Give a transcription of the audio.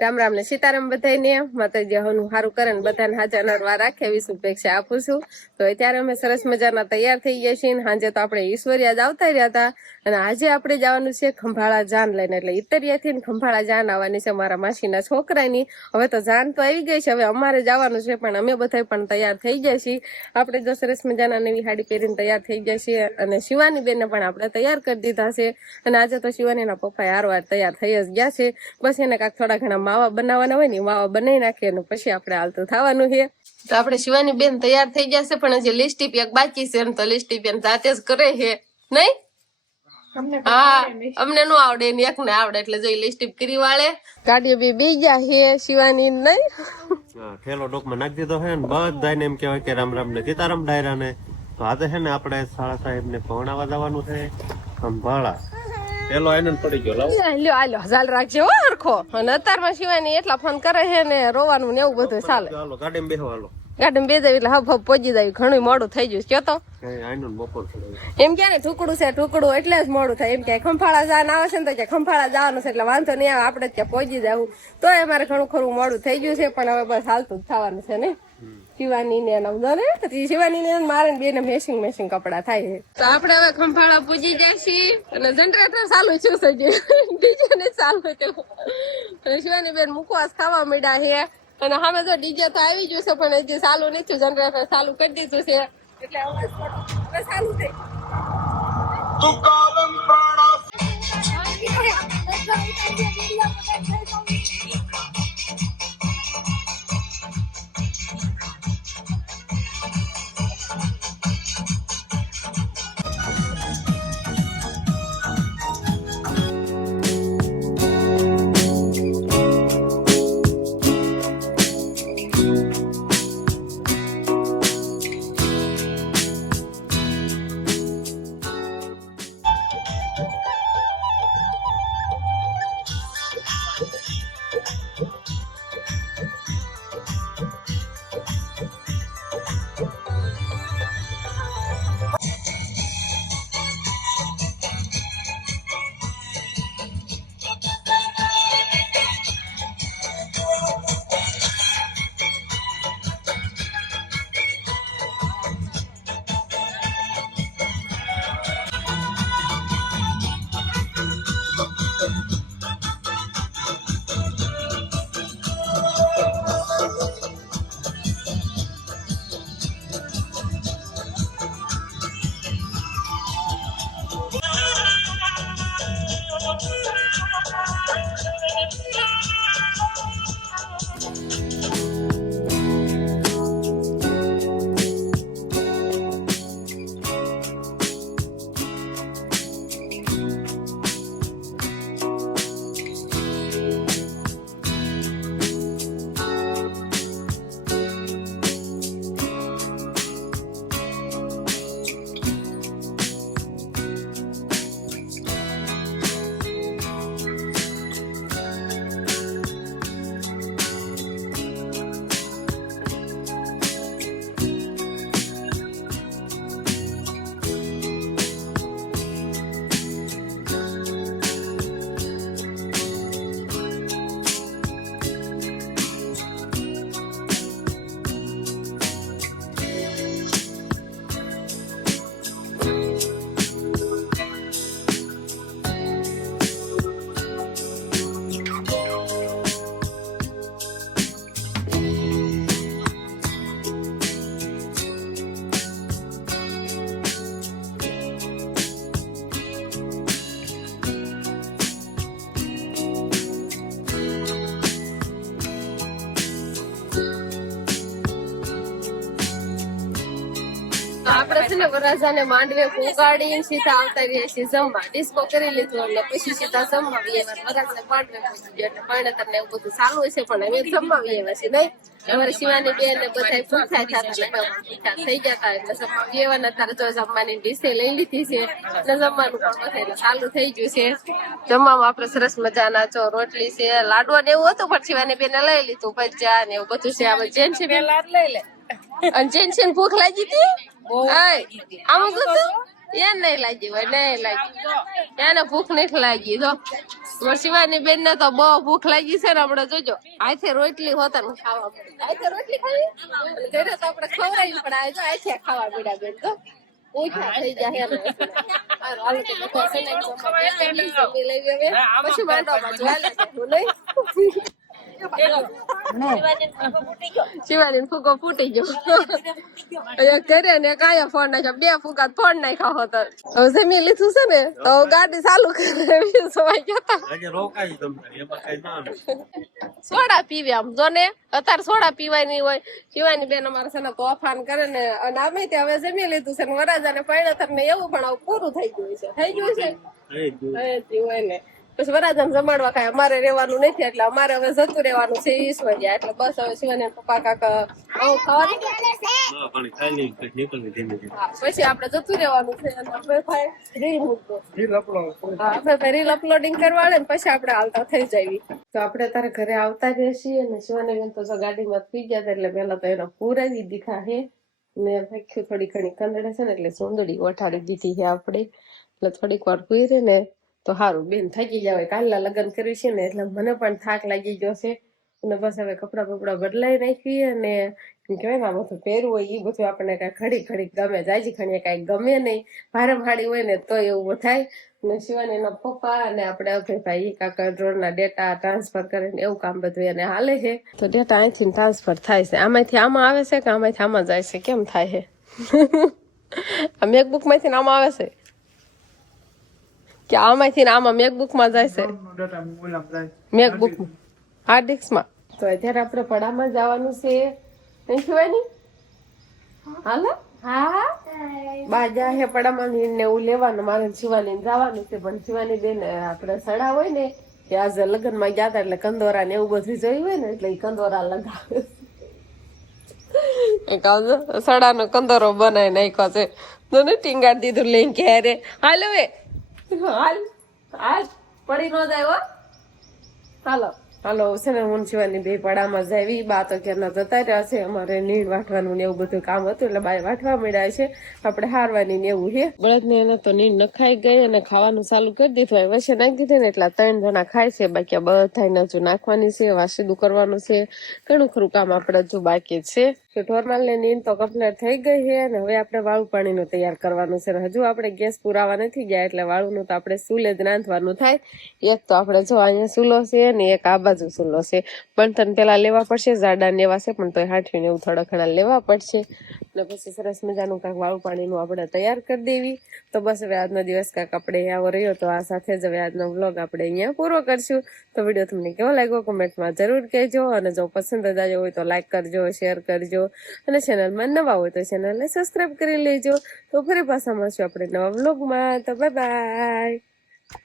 રામ રામ ને સીતારામ બધાને માતાજી હનું સારું કરે ને બધાને હાજર નરવા રાખે. એવી શુભેચ્છા આપું છું. તો અત્યારે અમે સરસ મજાના તૈયાર થઈ ગયા છીએ સાંજે તો આપણે ઈશ્વરિયા જ આવતા રહ્યા હતા. અને આજે આપણે જવાનું છે ખંભાળા જાન લઈને. એટલે ઇતરિયાથી ખંભાળા જાન આવવાની છે મારા માસીના છોકરાની. હવે તો જાન તો આવી ગઈ છે. હવે અમારે જવાનું છે, પણ અમે બધા પણ તૈયાર થઈ ગયા છીએ. આપણે જો સરસ મજાના નવી સાડી પહેરીને તૈયાર થઈ ગયા છીએ. અને શિવાની બેનને પણ આપણે તૈયાર કરી દીધા છે. અને આજે તો શિવાનીના પપ્પા હારવાર તૈયાર થઈ જ ગયા છે. બસ એને કાંક થોડા ઘણા માવા બનાવવાના હોય ને માવા બનાવી નાખીએ અને પછી આપણે હાલતું થવાનું છે. તો આપણે શિવાની બેન તૈયાર થઈ ગયા છે પણ હજી લિસ્ટી પેક બાકી છે તો લિસ્ટી પેન જાતે જ કરે છે. નહીં? હા અમને નો આવડે ને એક ને આવડે એટલે જોઈ લિસ્ટી કરી વાળે. ગાડીઓ બી બી ગયા છે શિવાની નહીં? હા, ઠેલો ડોકમાં નાખી દીધો હે ને બધાને એમ કહેવાય કે રામ રામ ને સીતારામ ડાયરા ને તો આજે છે ને આપણે સાળા સાહેબ ને ભણાવવા જવાનું છે ખંભાળા પેલો એને પડી ગયો. લાવો. લ્યો આલો ચાલ રાખજે હો હરખો. અને અત્યારમાં શિવાની એટલા ફોન કરે છે ને રોવાનું ને એવું બધું ચાલે. ચાલો ગાડીમાં બેહો હાલો. ગાડીમાં બે જાય એટલે હબ હબ પહોંચી જાય. ઘણું મોડું થઈ ગયું કયો તો? એમ કે ને ઠુકડું છે ઠુકડું એટલે જ મોડું થાય. એમ કે ખંફાળા જવાનું આવે છે ને તો કે ખંફાળા જવાનું છે એટલે વાંધો નહીં આવે. આપણે જ ત્યાં પહોંચી જવું તો અમારે ઘણું ખરું મોડું થઈ ગયું છે પણ હવે બસ હાલતું જ થવાનું છે ને. શિવાની ને એના ને શિવાની ને મારે ને બેને મેસિંગ મેસિંગ કપડા થાય છે તો આપણે હવે ખંભાળા પૂજી જાય છીએ અને જનરેટર ચાલુ છે સજે ડીજે ને ચાલુ છે. અને શિવાની બેન મુકવાસ ખાવા માંડ્યા છે અને હવે તો ડીજે તો આવી ગયું છે પણ હજી ચાલુ નથી. થયું જનરેટર ચાલુ કરી દીધું છે. એટલે અવાજ થોડો હવે ચાલુ થઈ તો આપણે છે ને માંડવે ઉગાડી સીધા આવતા રહીએ છીએ જમવા. ડિસ્કો કરી લીધું એટલે પછી સીધા જમવા આવીએ વરરાજને માંડવે પહોંચી ગયા એટલે પાણીતર ને એવું બધું ચાલુ હશે પણ અમે જમવા આવીએ છીએ નહીં? અમારે શિવાની બેન ને બધા ભૂખા થતા એટલે અમે ભૂખા થઈ ગયા હતા એટલે જમવા આવીએ અત્યારે તો જમવાની ડીશે લઈ લીધી છે. એટલે જમવાનું પણ બધા એટલે ચાલુ થઈ ગયું છે. જમવામાં આપણે સરસ મજાના જો રોટલી છે લાડવા ને એવું હતું પણ શિવાની બેને લઈ લીધું ભજીયા ને એવું બધું છે. આ જેન છે બેન? લઈ લે. અને છે ભૂખ લાગી હતી? આમ હતું એ નહીં લાગી હોય નહીં લાગી એને ભૂખ નથી લાગી. જો શિવાની બેન ને તો બહુ ભૂખ લાગી છે ને હમણાં જોજો. આથી રોટલી હોતા ને ખાવા. આથી રોટલી ખાવી? ઘરે તો આપણે ખવડાવી પણ આ જો આથી ખાવા મળ્યા બેન તો ઓછા થઈ જાય તો પછી માંડવામાં જ્વાલા છે, હું નહીં? શિવાની ફૂગો ફૂટી ગયો. અહીંયા ને કાયા ફોન નાખ્યો. બે ફૂગા ફોન નાખ્યા હોત. હવે જમી લીધું છે ને તો ગાડી ચાલુ કરી સવાઈ ગયા આજે રોકાઈ તમને એમાં કઈ ના આવે. સોડા પીવે આમ જો ને અત્યારે સોડા પીવાની હોય. શિવાની બેન અમારે છે ને તોફાન કરે ને અને અમે ત્યાં હવે જમી લીધું છે ને વરાજા ને પરિણતર ને એવું પણ પૂરું થઈ ગયું છે. થઈ ગયું છે? હોય ને. પછી વરાજાને જમાડવા કાંઈ અમારે રહેવાનું નથી એટલે અમારે હવે જતું રહેવાનું છે ઈશ્વરિયા એટલે બસ હવે શિવાની પપ્પા કાકા આવું ખાવા દે. હા, પણ ખાઈ લઈ પછી આપડે ધીમે ધીમે. હા, પછી આપણે જતું રહેવાનું છે અને આપણે ભાઈ રીલ મૂકવો હા, આપણે ભાઈ રીલ અપલોડિંગ કરવા ને પછી આપણે હાલતા થઈ જઈએ. તો આપણે તારે ઘરે આવતા જ છીએ અને શિવાની બેન તો જો ગાડીમાં પી ગયા હતા એટલે પેલા તો એનો પુરાવી દીધા હે. ને રાખ્યું થોડી ઘણી કંદડે છે ને એટલે સુંદડી ઓઠાડી દીધી છે આપણે. એટલે થોડીક વાર પૂરે ને તો સારું બેન, થાકી જાય કાલના લગ્ન કર્યું છે ને, એટલે મને પણ થાક લાગી ગયો છે. અને બસ હવે કપડાં બપડા બદલાઈ નાખી અને કહેવાય ને, આ બધું પહેરવું હોય એ બધું આપણને કાંઈ ખડી ખડી ગમે, જાજી ખણીએ કાંઈ ગમે નહીં. ભારે ભાડી હોય ને, તો એવું થાય ને શિવાની એના પપ્પા અને આપણે અભયભાઈ કાકા ડ્રોનના ડેટા ટ્રાન્સફર કરે ને એવું કામ બધું એને હાલે છે. તો ડેટા અહીંથી ટ્રાન્સફર થાય છે. આમાંથી આમાં આવે છે કે આમાંથી આમાં જાય છે? કેમ થાય છે? આ મેકબુકમાંથી આમાં આવે છે? કે આમાંથી આમાં મેકબુકમાં જાય છે. મેકબુક. હાર્ડ ડિસ્કમાં. તો અત્યારે આપણે પડામાં જવાનું છે. નહીં શિવાની હાલો? હા. બાજા હે પડામાં ને એવું લેવાનું મારે શિવાની જવાનું છે. પણ શિવાની બેન આપણે સડા હોય ને કે આજે લગ્નમાં ગયા હતા એટલે કંદોરા ને એવું બધું જોયું હોય ને એટલે કંદોરા લગાવે સડાનો કંદોરો બનાવી નાખ્યો છે. તો ને ટીંગાડી દીધું લઈને ક્યારે? હાલો હવે હાલ હાલ પડી નો જાય હાલો. હાલો છે ને હું શિવાની બે પડામાં જાવી બા તો ક્યારના જતા રહ્યા છે. અમારે નીણ વાટવાનું ને એવું બધું કામ હતું એટલે બાય વાટવા મળ્યા છે. આપણે હારવાની ને એવું છે બળદ ને એને તો નીણ નખાઈ ગઈ અને ખાવાનું ચાલુ કરી દીધું. હવે વચ્ચે નાખી દીધું ને એટલા ત્રણ જણા ખાય છે. બાકી આ બધાને હજુ નાખવાની છે વાસીદું કરવાનું છે. ઘણું ખરું કામ આપણે હજુ બાકી છે. તો ઢોરમાલ ને તો કમ્પ્લીટ થઈ ગઈ છે અને હવે આપણે વાળું પાણીનું તૈયાર કરવાનું છે. હજુ આપણે ગેસ પુરાવા નથી ગયા એટલે વાળુંનું તો આપણે ચૂલે જ રાંધવાનું થાય. એક તો આપણે જો અહીંયા ચૂલો છે ને એક આ બાજુ ચૂલો છે. પણ તને પેલા લેવા પડશે ઝાડા ને છે, પણ તોય હાઠવીને એવું થોડા ઘણા લેવા પડશે. અને પછી સરસ મજાનું કાંઈક વાળું પાણીનું આપણે તૈયાર કરી દેવી. તો બસ હવે આજનો દિવસ કાંઈક આપણે આવો રહ્યો. તો આ સાથે જ હવે આજનો વ્લોગ આપણે અહીંયા પૂરો કરશું. તો વીડિયો તમને કેવો લાગ્યો કોમેન્ટમાં જરૂર કહેજો. અને જો પસંદ જ આવ્યો હોય તો લાઈક કરજો શેર કરજો અને ચેનલમાં નવા હોય તો ચેનલને સબસ્ક્રાઈબ કરી લેજો. તો ફરી પાછા મળશું આપણે નવા વ્લોગમાં તો બાય બાય